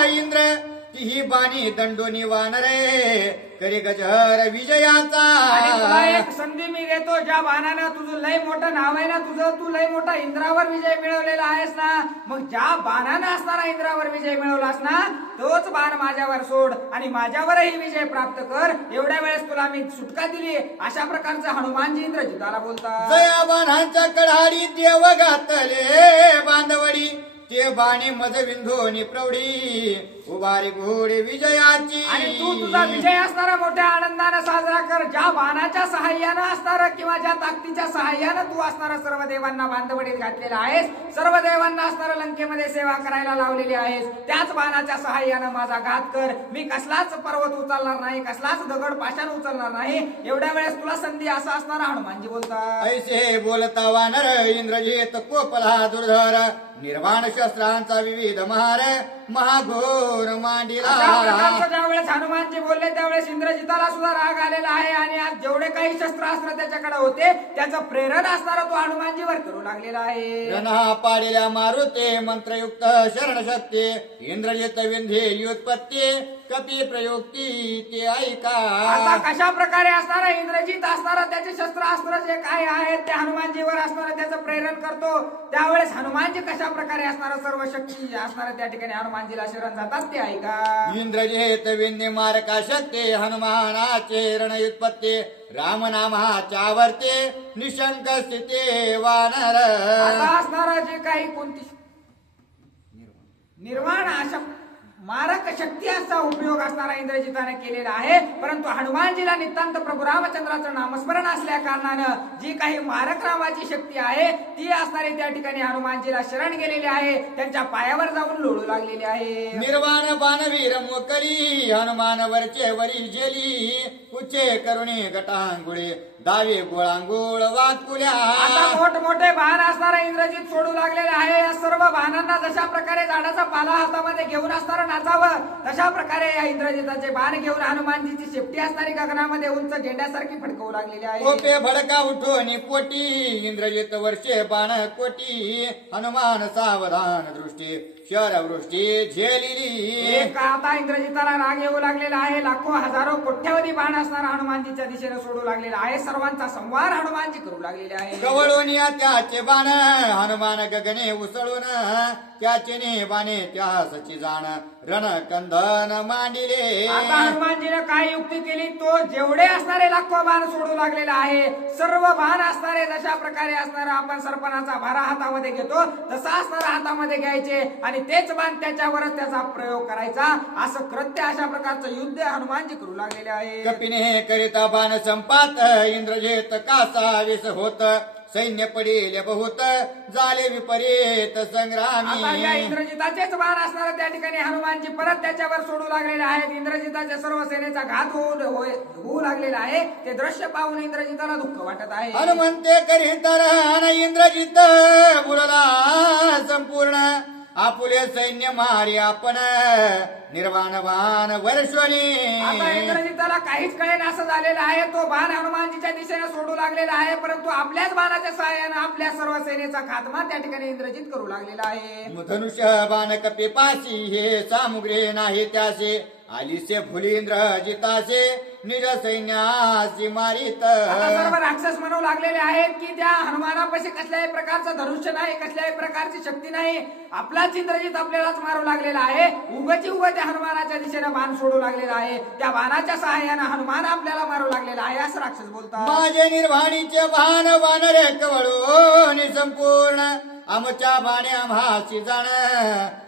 इंद्र ही बाणी दंडोनी वानरे करी गजर विजयाचा. आणि तुला एक संधी मी देतो, ज्या बाणानं तुझं लय मोठं नाव आहे ना तुझं, तू लय मोठा इंद्रावर विजय मिळवलेला आहेस ना, मग ज्या बाणानं असणारा इंद्रावर विजय मिळवलास ना तोच बाण माझ्यावर सोड आणि माझ्यावरही विजय प्राप्त कर. एवढ्या वेळेस तुला मी सुटका दिली, अशा प्रकारचं हनुमानजी इंद्रजिताला बोलतात. जया बाणांच्या कढाडी देव घातले बांधवडी ते बाणी मजविंधोनी प्रौढी उभारी घोडे विजयाची. आणि तू तुझा विजय असणारा मोठ्या आनंदाने साजरा कर. ज्या बाणाच्या सहाय्यानं असणारा किंवा ज्या ताकदीच्या सहाय्यानं तू असणारा सर्व देवांना बांधवडीत घातलेला आहेस, सर्व देवांना असणारा लंकेमध्ये सेवा करायला लावलेली आहेस, त्याच बाणाच्या सहाय्यानं माझा घात कर. मी कसलाच पर्वत उचलणार नाही, कसलाच दगड पाषाण उचलणार नाही. एवढ्या वेळेस तुला संधी असं असणारा हनुमानजी बोलतात. ऐसे बोलता वानर इंद्रजित कोपला दुर्धर निर्वाण शस्त्रांचा विविध महार महाघोर मांडिला. ज्यावेळेस हनुमानजी बोलले त्यावेळेस इंद्रजिताला सुद्धा राग आलेला आहे आणि आज जेवढे काही शस्त्रास्त्र त्याच्याकडे होते त्याचं प्रेरण असणारा तो हनुमानजीवर करू लागलेला आहे. रणा पाडेल्या मारुते मंत्रयुक्त शरण शक्ती इंद्रजित विंध्ये युत्पत्ती कपी प्रयुक्ती ते ऐका. आता कशा प्रकारे असणारा इंद्रजित असणारा त्याचे शस्त्रास्त्र जे काय आहेत ते हनुमानजीवर असणारा त्याचं प्रेरण करतो, त्यावेळेस हनुमानजी कशा प्रकारे असणारा सर्व शक्ती असणारा त्या ठिकाणी हनुमानजीला शरण जातात ते ऐका. इंद्रजित विंध्ये मारका शक्ती हनुमानाचे रणयुत्पत्ती रामनामाच्या वर्ते निशंक स्थिते वानर. आता असणारा जे काही कोणती निर्वाण अशा मारक शक्ती असा उपयोग असणारा इंद्रजिताने केलेला आहे, परंतु हनुमानजीला नितांत प्रभू रामचंद्राचं नामस्मरण असल्या कारणानं जी काही मारक नावाची शक्ती आहे ती असणारी त्या ठिकाणी हनुमानजीला शरण गेलेली आहे, त्यांच्या पायावर जाऊन लोळू लागलेली आहे. निर्वाण बाणवीर मोकली हनुमान वरचे वरी जेली कुचे करुणे गटांगुळे दावे गोळांगोळ वाकुल्या. आता मोठमोठे बाण असणारा इंद्रजित सोडू लागलेले आहे. या सर्व बाणांना जशा प्रकारे झाडाचा पाला हातामध्ये घेऊन असणारा नाचावं तशा प्रकारे या इंद्रजिताचे बाण घेऊन हनुमानजीची शेपटी असणारी गगनामध्ये उंच झेंड्यासारखी फडकवू लागलेली आहे. कोपे भडका उठून पोटी इंद्रजित वर्षे बाण कोटी हनुमान सावधान दृष्टी शरवृष्टी झेलिली. एक आता इंद्रजिताला राग येऊ लागलेला आहे. लाखो हजारो कोट्यावधी बाण असणारा हनुमानजीच्या दिशेने सोडू लागलेला आहे. सर्वांचा संवार हनुमानजी करू लागलेले आहे. कवळून त्याचे बाण हनुमान गगने उसळून त्याचे नेबाने त्यासची जाण रणकंदन मांडिले. आता हनुमानजीने काय युक्ती केली, तो जेवढे असणारे लाखो बाण सोडू लागलेला आहे, सर्व बाण असणारे जशा प्रकारे असणारा आपण सरपणाचा भारा हातामध्ये घेतो तसा असणारा हातामध्ये घ्यायचे आणि तेच बाण त्याच्यावरच त्याचा प्रयोग करायचा. असं कृत्य अशा प्रकारचं युद्ध हनुमानजी करू लागलेले आहे. कपिने करिता बाण संपात इंद्रजित कासा विस होत. सैन्य पडेल बहुत झाले विपरीत आता या संग्रामी. इंद्रजिताचेच बाण असणारे त्या ठिकाणी हनुमानजी परत त्याच्यावर सोडू लागलेले आहेत. इंद्रजिताच्या सर्व सेनेचा घात होऊ लागलेला आहे. ते दृश्य पाहून इंद्रजिताला दुःख वाटत आहे. हनुमंते करितर इंद्रजित बुडला संपूर्ण. आपुले सैन्य मारी आपण निर्वाण बाण वर्षणी. आता इंद्रजिताला काहीच कळेन असं झालेलं आहे. तो बाण हनुमानजीच्या दिशेने सोडू लागलेला आहे, परंतु आपल्याच बाणाच्या सहाय्याने आपल्या सर्व सेनेचा खात्मा त्या ठिकाणी इंद्रजित करू लागलेला आहे. धनुष्य बाण कपी पाशी हे सामुग्री नाही त्याचे. आलीसे फुलींद्र जितासे निज सैन्यासी मारित. आता सर्व राक्षस म्हणू लागलेले आहेत की त्या हनुमानापाशी कसल्याही प्रकारचं धनुष्य नाही, कसल्याही प्रकारची शक्ती नाही. आपलाच इंद्रजित आपल्यालाच मारू लागलेला आहे. उगाची उगा त्या हनुमानाच्या दिशेने बाण सोडू लागलेला आहे. त्या बाणाच्या सहाय्याने हनुमान आपल्याला मारू लागलेला आहे असं राक्षस बोलतात. माझे निर्वाणीचे बाण वानरे कवळून संपूर्ण. आमच्या बाणे आम्हाची जाण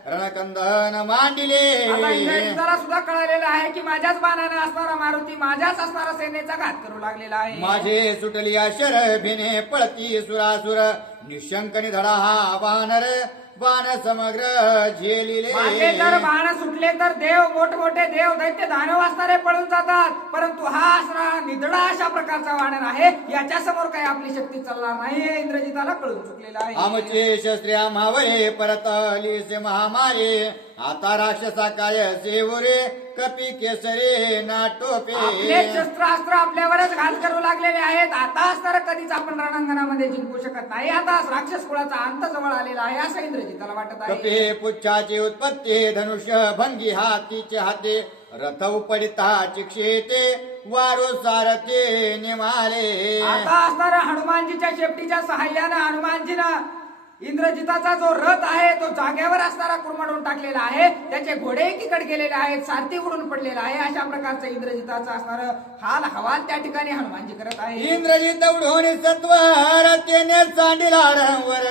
रणकंदन मांडिले. आता इंद्रजिताला सुद्धा कळलेलं आहे की माझ्याच बाणाने असणारा मारुती माझ्याच असणारा सेनेचा घात करू लागलेला आहे. माझे सुटली अशर भिने पळती सुरासुर. निशंक निधडा हा वानर बाण समग्र झेलिले. माझे जर बाण सुटले तर देव मोठमोठे देव दैत्य दानव असणारे पळून जातात, परंतु हा असणारा निधडा अशा प्रकारचा वानर आहे, याच्या समोर काही आपली शक्ती चालणार नाही हे इंद्रजिताला कळून चुकलेलं आहे. आमचे शस्त्रे आम्हावरे परतलीसे महामारे. आता राक्षसा काय सेवरे कपी केसरे नाटोपे. आपले शस्त्रास्त्र आपल्यावरच घात करू लागलेले आहेत. आता असणार कधीच आपण रणांगणामध्ये जिंकू शकत नाही. आता राक्षस कुळाचा अंत जवळ आलेला आहे असं इंद्रजिताला वाटत आहे. कपे पुच्छाची उत्पत्ती धनुष्य भंगी हातीचे हाते. रथ उपडिता चिक्षेते वारो सारथे निमाले. आता असणाऱ्या हनुमानजीच्या शेपटीच्या सहाय्यानं हनुमानजीनं इंद्रजिताचा जो रथ आहे तो जागेवर असणारा कुरमडून टाकलेला आहे. त्याचे घोडे एकीकडे गेलेले आहेत, सारथी उडून पडलेला आहे. अशा प्रकारचं इंद्रजिताचं असणारं हाल हवाल त्या ठिकाणी हनुमानजी करत आहे. इंद्रजित उडून सत्वर तेने चांडिला वर.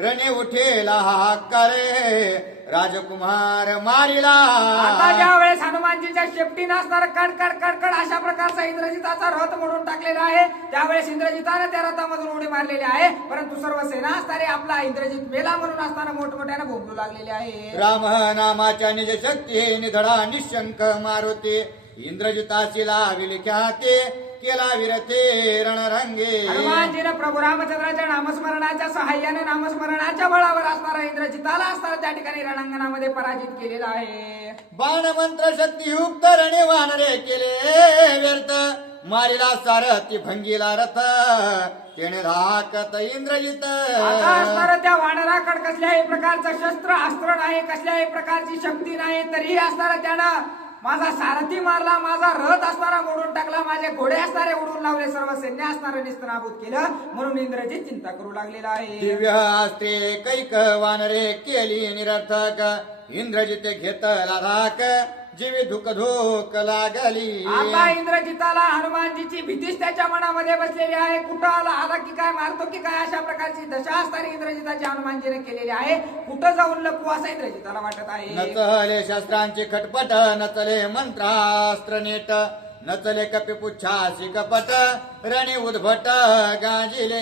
रणे उठेला हाकारे राजकुमार मारिला. आता ज्या वेळेस हनुमानजीच्या शेपटीनं असणार कडकड कडकड अशा प्रकारचा इंद्रजिताचा रथ मोडून टाकलेला आहे, त्यावेळेस इंद्रजितानं त्या रथामधून उडी मारलेली आहे. परंतु सर्व सेना असणारे आपला इंद्रजित मेला म्हणून असताना मोठमोठ्याने भोगलू लागलेले आहे. राम नामाच्या निज शक्ती निधडा निशंक मारुती. इंद्रजिताशी लाविली ख्याते केला विरथे रणरंगे. हनुमानजीने प्रभू रामचंद्राच्या नामस्मरणाच्या सहाय्याने नामस्मरणाच्या बळावर असणारा इंद्रजिताला असणारा त्या ठिकाणी रणांगणामध्ये पराजित केलेला आहे. बाण मंत्र शक्तियुक्त रणे वानरे केले व्यर्थ. मारिला सारथी भंगीला रथ तेने धाकत इंद्रजित. आता असणारं त्या वानराकडे कसल्याही प्रकारचं शस्त्र अस्त्र नाही, कसल्याही प्रकारची शक्ती नाही, तरीही असणारं त्यानं माझा सारथी मारला, माझा रथ असणारा मोडून टाकला, माझे घोडे असणारे उडून लावले, सर्व सैन्य असणारे निस्तनाभूत केलं. म्हणून इंद्रजित चिंता करू लागलेला आहे. दिव्य अस्त्रे कैक वानरे केली निरर्थक. इंद्रजित घेतला धाक जीवी धुक धोक लागली. आता इंद्रजिताला हनुमानजीची भीतीच त्याच्या मनामध्ये बसलेली आहे. कुठं आला की काय, मारतो की काय, अशा प्रकारची दशा असणारी इंद्रजिताची हनुमानजीने केलेली आहे. कुठं जाऊन लपू असं इंद्रजिताला वाटत आहे. नचले शस्त्रांचे खटपट नचले मंत्रास्त्र नेट. नचले कपी पुच्छासी कपट रणे उद्भट गाजिले.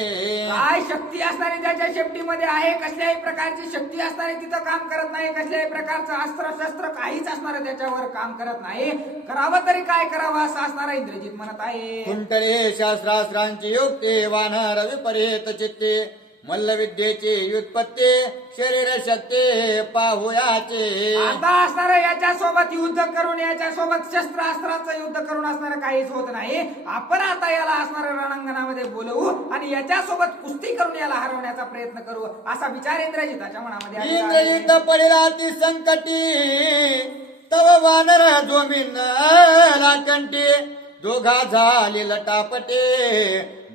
काय शक्ती असणारी त्याच्या शेपटीमध्ये आहे, कसल्याही प्रकारची शक्ती असणारी तिथं काम करत नाही, कसल्याही प्रकारचं अस्त्र शस्त्र काहीच असणार त्याच्यावर काम करत नाही. करावं तरी काय करावं असं असणारा इंद्रजित म्हणत आहे. कुंटले शास्त्रास्त्रांची युक्ती वानर विपरीत चित्ते. मल्लविद्येची व्युत्पत्ती शरीर शक्ती पाहुयाचे. आता असणारं याच्या सोबत युद्ध करून, याच्या सोबत शस्त्रास्त्राचं युद्ध करून असणारं काहीच होत नाही. आपण आता याला असणाऱ्या रणांगणामध्ये बोलवू आणि याच्या सोबत कुस्ती करून याला हरवण्याचा प्रयत्न करू असा विचार इंद्रजिताच्या मनामध्ये आलेला आहे. इंद्रजित पडिला ती संकटी तव वानर जोमिन लाकंटी. दोघा झाले लटापटे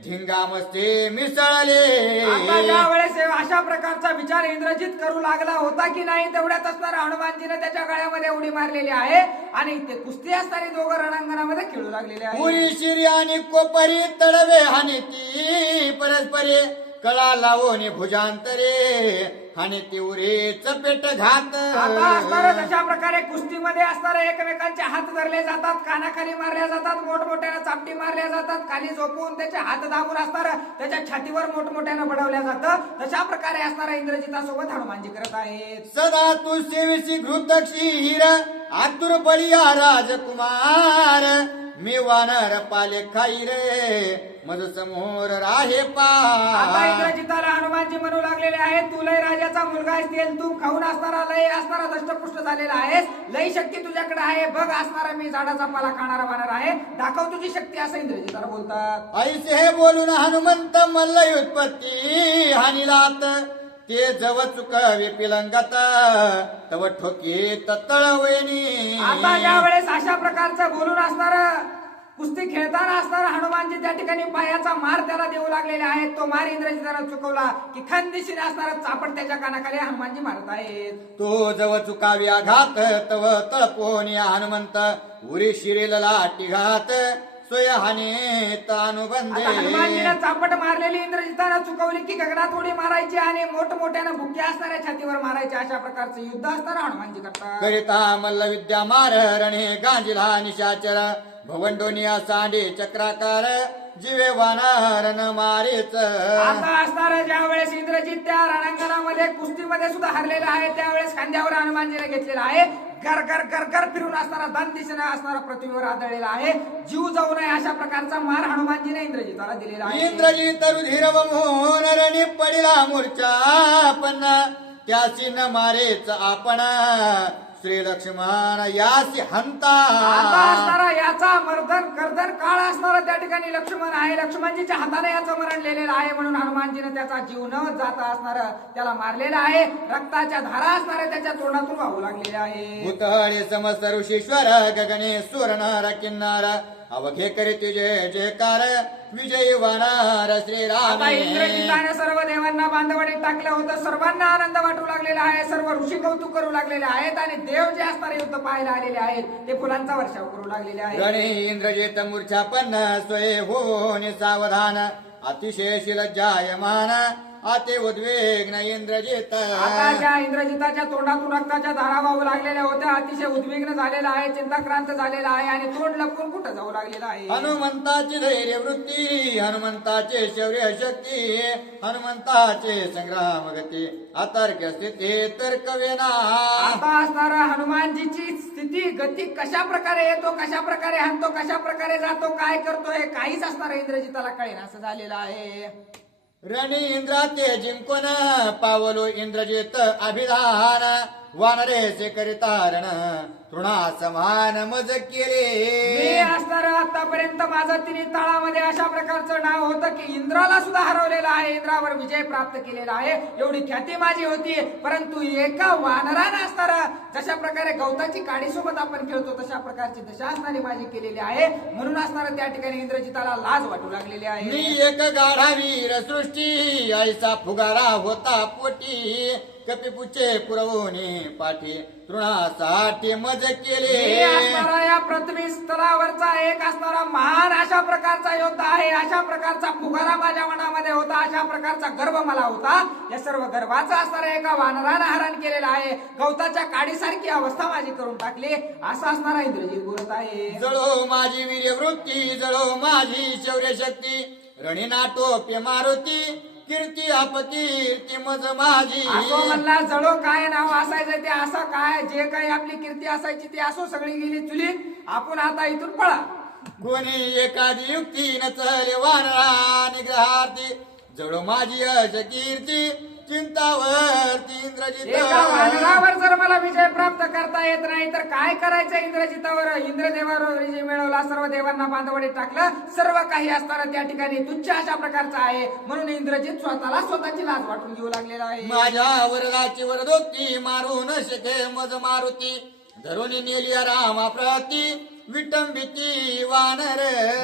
धिंगामस्ते मिसळले. आता ज्या वेळेस अशा प्रकारचा विचार इंद्रजित करू लागला होता की नाही, तेवढ्यात असणारा हनुमानजीने त्याच्या गळ्यामध्ये उडी मारलेली आहे आणि ते कुस्ती असणारी दोघं रणांगणामध्ये खेळू लागलेले आहे. पुरी शिरी आणि कोपरी तडवे हानी ती परस्परे कळा लावून भुजांतरे आणि ती उरे चपेट घात. आता असणारं तशा प्रकारे कुस्तीमध्ये असणारे एकमेकांचे हात धरले जातात, कानाखाली मारल्या जातात, मोठमोठ्यानं चापटी मारल्या जातात, खाली झोपून त्याचे हात दाबून असणार त्याच्या छातीवर मोठमोठ्यानं बडवल्या जातं. तशा प्रकारे असणाऱ्या इंद्रजितासोबत हनुमानजी करत आहेत. सदा तू सेविसी घृत क्षीर आतुर बळिया राजकुमार मी वानर पाले खाई रे मज समोर राहे आता पा. इंद्रजिताला हनुमानजी म्हणू लागलेले आहेत, तू लय राजाचा मुलगा आहेस, तेल तू खाऊन असणारा लय असणारा दष्टपुष्ट झालेला आहेस, लय शक्ती तुझ्याकडे आहे, बघ असणारा मी झाडाचा पाला खाणारा वानर आहे, दाखव तुझी शक्ती असं इंद्रजिताला बोलतात. ऐसे हे बोलून हनुमंत मल्ल उत्पत्ती हानिलात ते जव चुकवे पिलंगत तव ठोकीत तळवेनी. आता ज्या वेळेस अशा प्रकारचं बोलून असणार कुस्ती खेळताना असणारा हनुमानजी त्या ठिकाणी पायाचा मार त्याला देऊ लागलेले आहेत. तो मार इंद्रजिताने चुकवला की खंदिशीने असणारा चापट त्याच्या कानाखाली हनुमानजी मारत आहेत. तो जव चुकावी आघात तव तळपोनी हनुमंत उरी शिरेल लाटी घात सोय हाने तानुबंधे. आता हनुमानजीला चापट मारलेली इंद्रजितानं चुकवली की गगनात उडी मारायची आणि मोठमोठ्यानं भुक्या असणाऱ्या छातीवर मारायचे. अशा प्रकारचं युद्ध असणारा हनुमानजी करतात. करिता मल्ल विद्या मार रणे गांजिला निशाचर भवंडोनिया सांडे चक्राकार जीवे वानर न मारेच. आता असणारा ज्या वेळेस इंद्रजित त्या रणांगणामध्ये कुस्तीमध्ये सुद्धा हरलेला आहे, त्यावेळेस खांद्यावर हनुमानजीने घेतलेला आहे. घर घर घर घर फिरून असणारा दान दिशेने असणारा पृथ्वीवर आदळलेला आहे. जीव जाऊ नये अशा प्रकारचा मार हनुमानजीने इंद्रजिताला दिलेला आहे. इंद्रजित रुधिर मोहन रणी पडिला मूर्छा पण त्यासी न मारेच आपण श्री लक्ष्मण यासी हंता. आता असणारा याचा मर्दन गर्दन काळ असणारा त्या ठिकाणी लक्ष्मण आहे. लक्ष्मणजीच्या हाताने याचं मरण लिहिलेलं आहे, म्हणून हनुमानजीने त्याचा जीव न जाता असणार त्याला मारलेला आहे. रक्ताच्या धारा असणाऱ्या त्याच्या तोंडातून वाहू लागलेल्या आहे. भूतळे समस्त ऋषीश्वर गगने सुर नर किन्नार अवघे करीत जय जयकार विजयी वानर श्रीराम. आता इंद्रजिताने सर्व देवांना बांधवडीत टाकलं होतं, सर्वांना आनंद वाटू लागलेला आहे, सर्व ऋषी कौतुक करू लागलेले आहेत आणि देव जे असणारे युद्ध पाहायला आलेले आहेत ते फुलांचा वर्षाव करू लागलेले आहेत. गणे इंद्रजित मूर्छापन्न स्वये होऊन सावधान अतिशय शिलज्जायमान आते उद्वेग इंद्रजित. आता ज्या इंद्रजिताच्या तोंडातून रक्ताच्या धारा वाहू लागलेल्या होत्या, अतिशय उद्विग्न झालेला आहे, चिंताक्रांत झालेला आहे आणि तोंड लपून कुठं जाऊ लागलेला आहे. हनुमंताची धैर्य वृत्ती हनुमंताचे शौर्य शक्ती हनुमंताचे संग्राम गती अतर्क स्थिती तर्कवेना. आता असणारा हनुमानजीची स्थिती गती कशा प्रकारे येतो, कशा प्रकारे हाणतो, कशा प्रकारे जातो, काय करतो हे काहीच असणारा इंद्रजिताला कळेना असं झालेलं आहे. रणी इंद्रा ते जिंकून पावलो इंद्रजित अभिधान वानरेचे करिता रण तृणा समान मज केले. मी असणार आतापर्यंत माझं तिन्ही तळामध्ये अशा प्रकारचं नाव होतं की इंद्राला सुद्धा हरवलेलं आहे, इंद्रावर विजय प्राप्त केलेला आहे, एवढी ख्याती माझी होती. परंतु एका वानरानं असणार जशा प्रकारे गवताची काडी सोबत आपण खेळतो तशा प्रकारची दशा असणारी माझी केलेली आहे, म्हणून असणार त्या ठिकाणी इंद्रजिताला लाज वाटू लागलेली आहे. मी एक गाढावीर सृष्टी ऐसा फुगारा होता पोटी कपिपुचे पुरवणे पाठी तृणासाठी मज केले. मी असणारा या पृथ्वी स्थळावरचा एक असणारा महान अशा प्रकारचा योद्धा आहे, अशा प्रकारचा फुगारा माझ्या मनामध्ये होता, अशा प्रकारचा गर्व मला होता. या सर्व गर्वाचा असणारा एका वानरानं हरण केलेला आहे, गवताच्या काडीसारखी अवस्था माझी करून टाकली असं असणारा इंद्रजित बोलत आहे. जळो माझी वीर्यवृत्ती जळो माझी शौर्य शक्ती रणी नाटोप्य मारुती कीर्ती अपकीर्ती मज माझी. असो म्हणला जळो काय नाव असायचं ते असं काय, जे काही आपली कीर्ती असायची ती असो सगळी गेली चुलीत, आपण आता इथून पळा. कोणी एखादी युक्ती न चले वानरा निग्रहार्थी जळो माझी यश कीर्ती चिंतावरती इंद्रजित. एका वानरावर जर मला विजय प्राप्त करता येत नाही तर काय करायचं इंद्रजितावर. इंद्रदेवावर विजय मिळवला, सर्व देवांना बांधवडीत टाकलं, सर्व काही असताना त्या ठिकाणी तुच्छ अशा प्रकारचा आहे, म्हणून इंद्रजित स्वतःला स्वतःची लाज वाटून घेऊ लागलेला आहे. माझ्या वरदाची वरदोक्ती मारू न शके मज मारुती धरून नेली रामा प्रती विटंबिती वानर.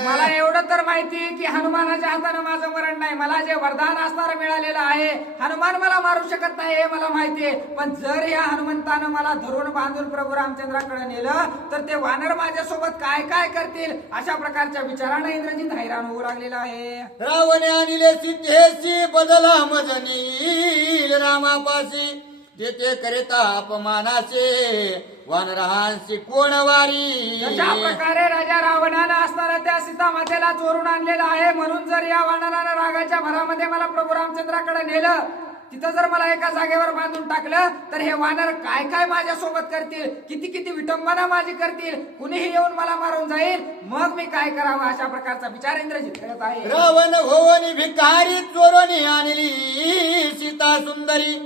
मला एवढं तर माहिती की हनुमानाच्या हातानं माझं मरण नाही. मला जे वरदान असणार मिळालेलं आहे, हनुमान मला मारू शकत नाही हे मला माहितीये. पण जर या हनुमंतानं मला धरून बांधून प्रभू रामचंद्राकडे नेलं तर ते वानर माझ्यासोबत काय काय करतील, अशा प्रकारच्या विचारानं इंद्रजित हैराण होऊ लागलेला आहे. रावणे आणले सीतेशी बदला मजनी रामापाशी. तेथे करिता अपमानाचे वानरांशी कोण वारी. अशा प्रकारे राजा रावणानं असताना त्या सीतामातेला चोरून आणलेलं आहे. म्हणून जर या वानरानं रागाच्या भरामध्ये मला प्रभू रामचंद्राकडे नेलं, तिथं जर मला एका जागेवर बांधून टाकलं, तर हे वानर काय काय माझ्यासोबत करतील, किती किती विटंबना माझी करतील, कुणीही येऊन मला मारून जाईल, मग मी काय करावं, अशा प्रकारचा विचार इंद्रजित करत आहे. रावण होनी भिकारी चोरोनी आणली सीता सुंदरी.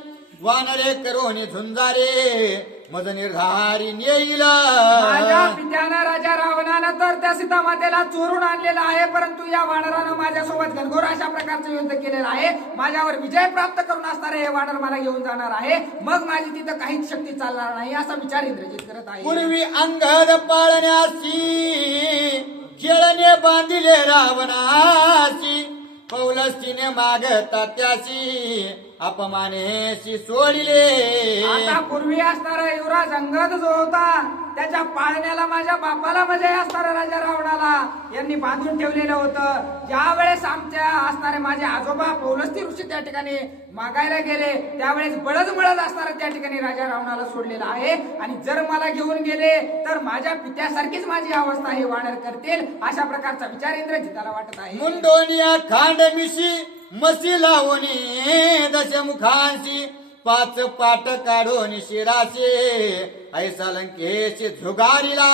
वानरे करोनी झुंजारे मज निर्धारी नेईल. माझ्या पित्यानं राजा रावणानं तर त्या सीतामातेला चोरून आणलेलं आहे, परंतु या वानरानं माझ्यासोबत घनघोर अशा प्रकारचं युद्ध केलेलं आहे. माझ्यावर विजय प्राप्त करून असणारे हे वानर मला घेऊन जाणार आहे. मग माझी तिथं काहीच शक्ती चालणार नाही, असा विचार इंद्रजित करत आहे. पूर्वी अंगद पाळण्यासी खेळणे बांधिले रावणासी. पौलस्तीने मागता त्याशी अपमानेशी सोडिले. आता पूर्वी असणारा युवराज अंगद जो होता, त्याच्या पाळण्याला माझ्या बापाला म्हणजे असणारा राजा रावणाला यांनी बांधून ठेवलेलं होतं. ज्यावेळेस आमच्या असणारे माझे आजोबा पौलस्ती ऋषी त्या ठिकाणी मागायला गेले, त्यावेळेस बळद असणारा त्या ठिकाणी राजा रावणाला सोडलेला आहे. आणि जर मला घेऊन गेले तर माझ्या पित्यासारखीच माझी अवस्था हे वानर करतील, अशा प्रकारचा विचार इंद्रजिताला वाटत आहे. मुंडोनिया खांडमिशी मसी लावणी दशमुखांशी. पाच पाट काढून शिराशे ऐसा लंकेश झुगारीला.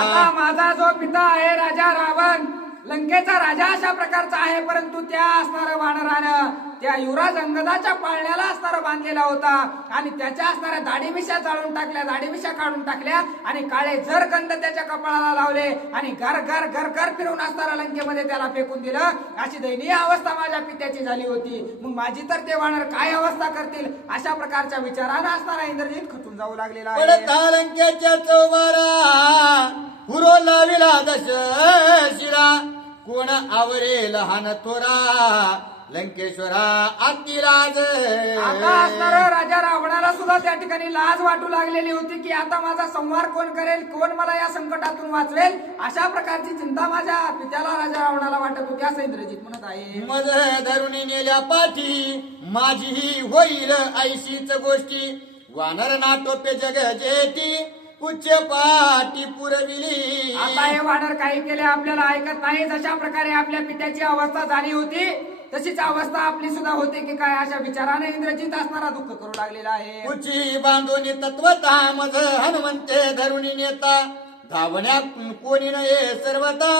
आता माझा जो पिता आहे राजा रावण, लंकेचा राजा अशा प्रकारचा आहे, परंतु त्या असणाऱ्या वानरानं त्या युवराज अंगदाच्या पाळण्याला असणारा बांधलेला होता. आणि त्याच्या असणाऱ्या दाढीमिशा जाळून टाकल्या, दाढीमिशा काढून टाकल्या आणि काळे जर गंध त्याच्या कपाळाला लावले आणि घर घर घर घर फिरून असणारा लंकेमध्ये त्याला फेकून दिलं. अशी दयनीय अवस्था माझ्या पित्याची झाली होती. मग माझी तर ते वानर काय अवस्था करतील, अशा प्रकारच्या विचारानं असणारा इंद्रजित खचून जाऊ लागलेला आहे. पडता लंकेच्या चौबारा हुरो लाविला दश शिरा. कोण आवरे लहान थोरा लंकेश्वरा अतिराज. आता असणारा राजा रावणाला सुद्धा त्या ठिकाणी लाज वाटू लागलेली होती की आता माझा संहार कोण करेल, कोण मला या संकटातून वाचवेल, अशा प्रकारची चिंता माझ्या पित्याला राजा रावणाला वाटत होती, असं इंद्रजित म्हणत आहे. मज धरुणी नेल्या पाठी माझी होईल ऐशीच गोष्टी. वानर नाटोपे जग जेठी उच्च पाठी पुरविली. आता हे वानर काही केले आपल्याला ऐकत नाही. जशा प्रकारे आपल्या पित्याची अवस्था झाली होती, तशीच अवस्था आपली सुद्धा होते की काय, अशा विचाराने इंद्रजित असणारा दुःख करू लागलेला आहे. उची बांधून तत्वता मज हनुमंते धरुणी नेता. धावण्या कोणी नये सर्वता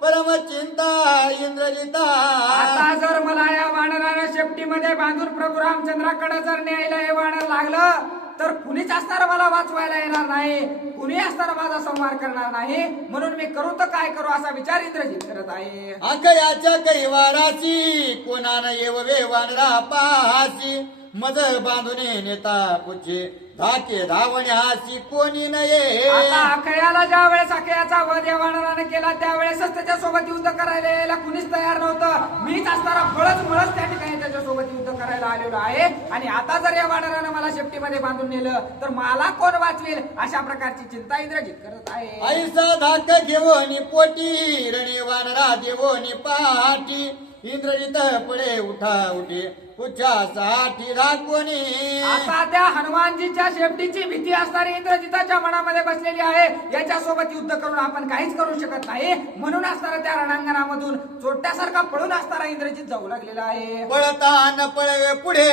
परम चिंता इंद्रजिता. आता जर मला या वानरानं शेपटीमध्ये बांधून प्रभू रामचंद्राकडे जर न्यायला हे वानर लागलं, तर कुणीच असणार मला वाचवायला येणार नाही, कुणी असणार माझा संहार करणार नाही. म्हणून मी करू तर काय करू, असा विचार इंद्रजित करत आहे. अकयाच्या कैवाराची कोणानं येववे वानरा पाहासी. मज बांधून नेता पुचे धाके धावण्याची कोणी नये. आता अखयाला ज्या वेळेस अखयाचा वध या वानराने केला, त्यावेळेसच त्याच्यासोबत युद्ध करायला यायला कुणीच तयार नव्हतं. मीच असताना फळच त्या ठिकाणी त्याच्यासोबत युद्ध करायला आलेलो आहे. आणि आता जर या वानरानं मला शेपटीमध्ये बांधून नेलं तर मला कोण वाचवेल, अशा प्रकारची चिंता इंद्रजित करत आहे. ऐसा धाक घेवोनी पोटी रणे वानरा देवोनी पाठी. इंद्रजित पडे उठा उठे पुच्छासाठी दाखवणी. आता त्या हनुमानजीच्या शेपटीची भीती असणारी इंद्रजिताच्या मनामध्ये बसलेली आहे. याच्यासोबत युद्ध करून आपण काहीच करू शकत नाही. म्हणून असणारा त्या रणांगणामधून चोरट्यासारखा पळून असणारा इंद्रजित जाऊ लागलेला आहे. पळता न पळवे पुढे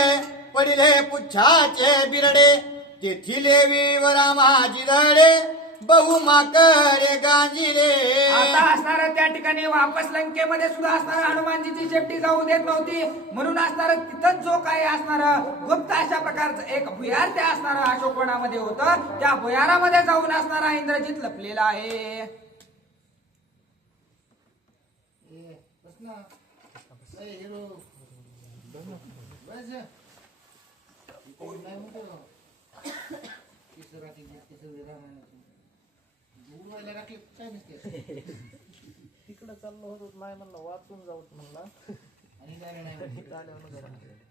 पडिले पुच्छाचे बिरडे. तेथीले विवरा माझी धडे बहु माकडे गांजिले. आता असणारा त्या ठिकाणी वापस लंकेमध्ये सुद्धा असणारा हनुमानजीची शेपटी जाऊ देत नव्हती. म्हणून असणारा तिथंच जो काही असणारा गुप्त अशा प्रकारचं एक भुयार त्या असणारा अशोकवनामध्ये होतं, त्या भुयारामध्ये जाऊन असणारा इंद्रजित लपलेला आहे. उडवायला राखले काय नसते तिकडं चाललो होतो नाही म्हणलं वाचून जाऊत म्हणला आणि काय नाही इथं आल्यावर